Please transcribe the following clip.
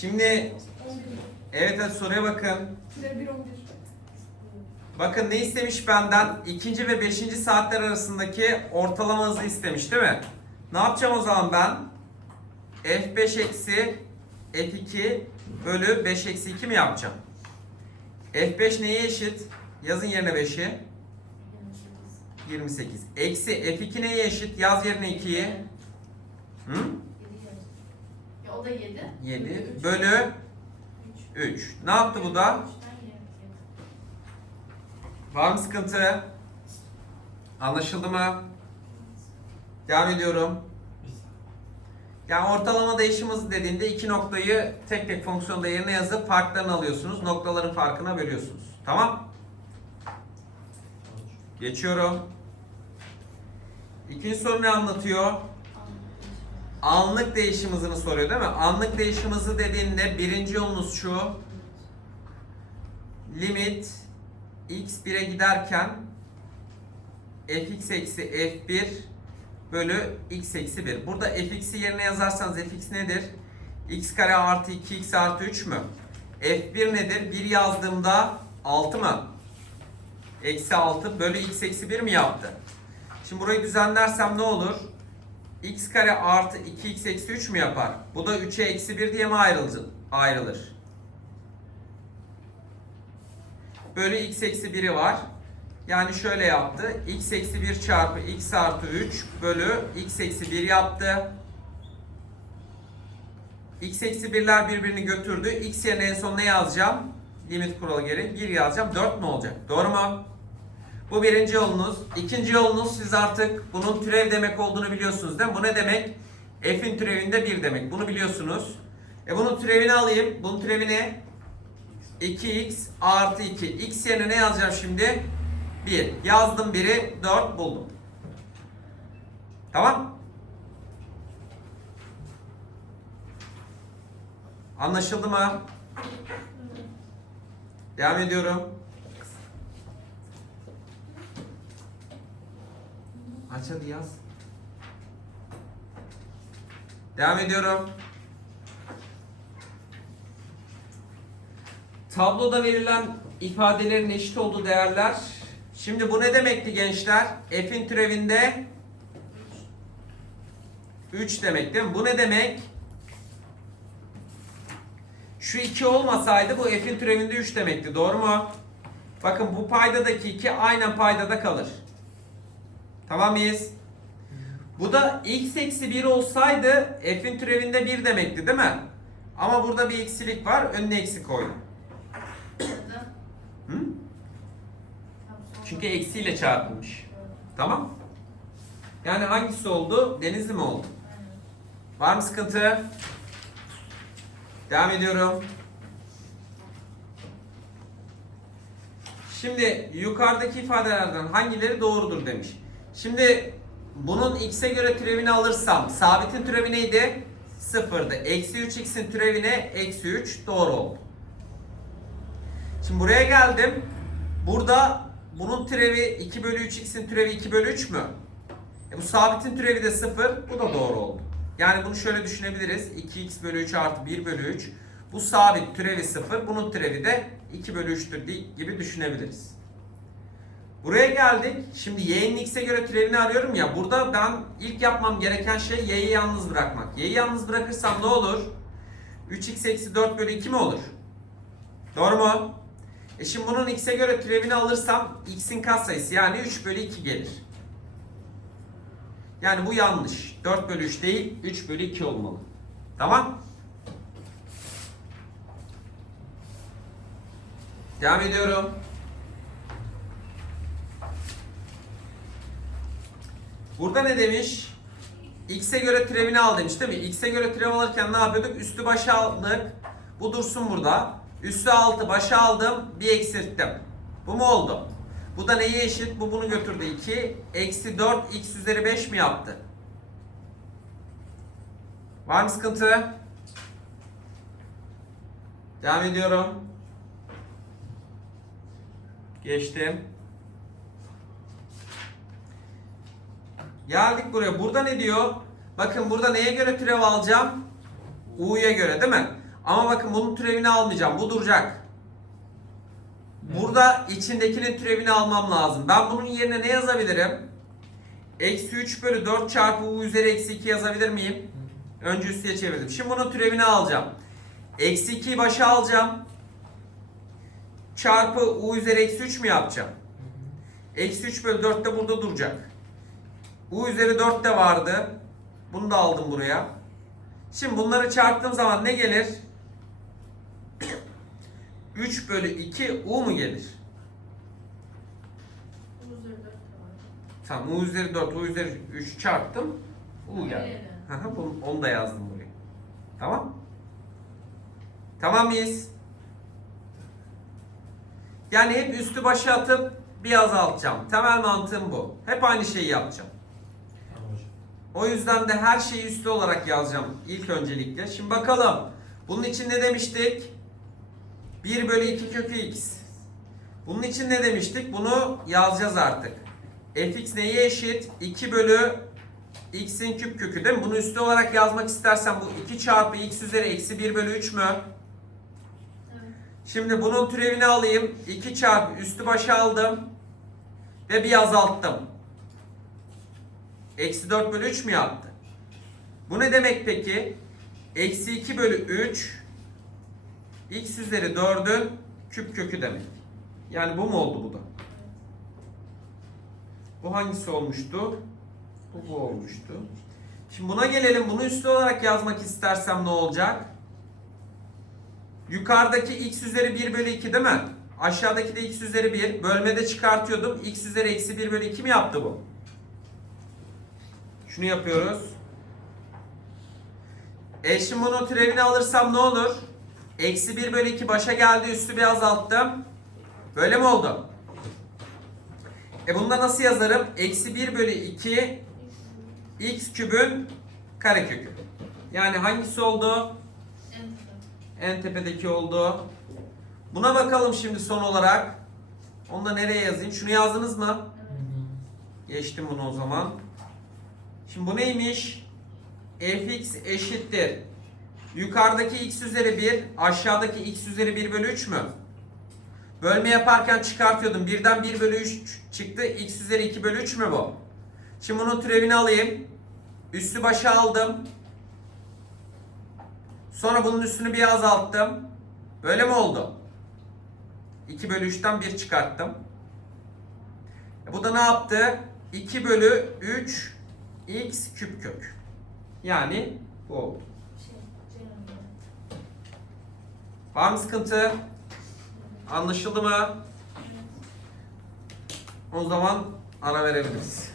Şimdi 11. evet hadi soruya bakın. Türev 1 11. Bakın ne istemiş benden? İkinci ve beşinci saatler arasındaki ortalama hızı istemiş değil mi? Ne yapacağım o zaman ben? F5 eksi F2 bölü 5 eksi 2 mi yapacağım? F5 neye eşit? Yazın yerine 5'i. 28. Eksi F2 neye eşit? Yaz yerine 2'yi. Hı? O da 7. 7 bölü 3. Ne yaptı bu da? Var mı sıkıntı? Anlaşıldı mı? Devam ediyorum. Yani ortalama değişim dediğinde iki noktayı tek tek fonksiyonda yerine yazıp farklarını alıyorsunuz. Noktaların farkına bölüyorsunuz. Tamam? Geçiyorum. İkinci soru ne anlatıyor? Anlık değişim hızını soruyor değil mi? Anlık değişim hızı dediğinde birinci yolunuz şu. Limit x 1'e giderken fx eksi f1 bölü x eksi 1. Burada fx'i yerine yazarsanız fx nedir? x kare artı 2x artı 3 mü? f1 nedir? 1 yazdığımda 6 mı? Eksi 6 bölü x eksi 1 mi yaptı? Şimdi burayı düzenlersem ne olur? X kare artı 2x eksi 3 mü yapar? Bu da 3'e eksi 1 diye mi ayrılır? ayrılır? Bölü x eksi 1'i var. Yani şöyle yaptı. x eksi 1 çarpı x artı 3 bölü x eksi 1 yaptı. x eksi 1'ler birbirini götürdü. x yerine en son ne yazacağım? Limit kuralı gereği 1 yazacağım. 4 mü olacak? Doğru mu? Bu birinci yolunuz. İkinci yolunuz siz artık bunun türev demek olduğunu biliyorsunuz değil mi? Bu ne demek? F'in türevinde 1 demek. Bunu biliyorsunuz. E bunun türevini alayım. Bunun türevi ne? 2x artı 2. x yerine ne yazacağım şimdi? 1. Yazdım 1'i 4 buldum. Tamam? Anlaşıldı mı? Devam ediyorum. Aç hadi yaz. Devam ediyorum. Tabloda verilen ifadelerin eşit olduğu değerler. Şimdi bu ne demekti gençler? F'in türevinde 3 demek değil mi? Bu ne demek? Şu 2 olmasaydı bu F'in türevinde 3 demekti. Doğru mu? Bakın bu paydadaki 2 aynen paydada kalır. Tamam mıyız? Bu da x eksi 1 olsaydı f'in türevinde 1 demekti değil mi? Ama burada bir eksilik var. Önüne eksi koydum. Hı? Çünkü eksiyle çarpılmış. Tamam? Yani hangisi oldu? Denizli mi oldu? Var mı sıkıntı? Devam ediyorum. Şimdi yukarıdaki ifadelerden hangileri doğrudur demiş. Şimdi bunun x'e göre türevini alırsam sabitin türevi neydi? Sıfırdı. Eksi 3x'in türevine eksi 3 doğru oldu. Şimdi buraya geldim. Burada bunun türevi 2 bölü 3x'in türevi 2 bölü 3 mü? E bu sabitin türevi de 0. Bu da doğru oldu. Yani bunu şöyle düşünebiliriz. 2x bölü 3 artı 1 bölü 3. Bu sabit türevi 0. Bunun türevi de 2 bölü 3'tür gibi düşünebiliriz. Buraya geldik. Şimdi y'nin x'e göre türevini arıyorum ya. Burada ben ilk yapmam gereken şey y'yi yalnız bırakmak. Y'yi yalnız bırakırsam ne olur? 3x eksi 4 bölü 2 mi olur? Doğru mu? E şimdi bunun x'e göre türevini alırsam x'in katsayısı yani 3 bölü 2 gelir. Yani bu yanlış. 4 bölü 3 değil 3 bölü 2 olmalı. Tamam? Devam ediyorum. Burada ne demiş? X'e göre türevini al demiş değil mi? X'e göre türev alırken ne yapıyorduk? Üstü başa aldık. Bu dursun burada. Üstü altı başa aldım. Bir eksilttim. Bu mu oldu? Bu da neye eşit? Bu bunu götürdü 2. Eksi 4 x üzeri 5 mi yaptı? Var mı sıkıntı? Devam ediyorum. Geçtim. Geldik buraya. Burada ne diyor? Bakın burada neye göre türev alacağım? U'ya göre değil mi? Ama bakın bunun türevini almayacağım. Bu duracak. Burada içindekinin türevini almam lazım. Ben bunun yerine ne yazabilirim? Eksi 3 bölü 4 çarpı u üzeri eksi 2 yazabilir miyim? Önce üstüye çevirdim. Şimdi bunun türevini alacağım. Eksi 2'yi başa alacağım. Çarpı u üzeri eksi 3 mü yapacağım? Eksi 3 bölü 4 de burada duracak. U üzeri 4 de vardı. Bunu da aldım buraya. Şimdi bunları çarptığım zaman ne gelir? 3 bölü 2 U mu gelir? Üzeri. Tamam U üzeri 4, U üzeri 3 çarptım. U geldi. Onu da yazdım buraya. Tamam. Tamam mıyız? Yani hep üstü başa atıp bir azaltacağım. Temel mantığım bu. Hep aynı şeyi yapacağım. O yüzden de her şeyi üstü olarak yazacağım ilk öncelikle. Şimdi bakalım. Bunun için ne demiştik? 1 bölü 2 kökü x. Bunun için ne demiştik? Bunu yazacağız artık. fx neye eşit? 2 bölü x'in küp kökü değil mi? Bunu üstü olarak yazmak istersen bu 2 çarpı x üzeri eksi 1 bölü 3 mü? Şimdi bunun türevini alayım. 2 çarpı üstü başa aldım. Ve bir azalttım. Eksi 4 bölü 3 mü yaptı? Bu ne demek peki? Eksi 2 bölü 3 x üzeri 4'ün küp kökü demek. Yani bu mu oldu bu da? Bu hangisi olmuştu? Bu bu olmuştu. Şimdi buna gelelim. Bunu üstü olarak yazmak istersem ne olacak? Yukarıdaki x üzeri 1 bölü 2 değil mi? Aşağıdaki de x üzeri 1. Bölmede çıkartıyordum. x üzeri eksi 1 bölü 2 mi yaptı bu? Şunu yapıyoruz. E şimdi bunun türevini alırsam ne olur? Eksi 1 bölü 2 başa geldi. Üstü bir azalttım. Böyle mi oldu? E bunu da nasıl yazarım? Eksi 1 bölü 2 x kübün karekökü. Yani hangisi oldu? En tepedeki oldu. Buna bakalım şimdi son olarak. Onu da nereye yazayım? Şunu yazdınız mı? Geçtim bunu o zaman. Şimdi bu neymiş? fx eşittir. Yukarıdaki x üzeri 1, aşağıdaki x üzeri 1 bölü 3 mü? Bölme yaparken çıkartıyordum. Birden 1 bölü 3 çıktı. x üzeri 2 bölü 3 mü bu? Şimdi bunun türevini alayım. Üstü başa aldım. Sonra bunun üstünü bir azalttım. Böyle mi oldu? 2 bölü 3'ten 1 çıkarttım. E bu da ne yaptı? 2 bölü 3 x küp kök. Yani bu oldu. Var mı sıkıntı? Anlaşıldı mı? O zaman ara verebiliriz.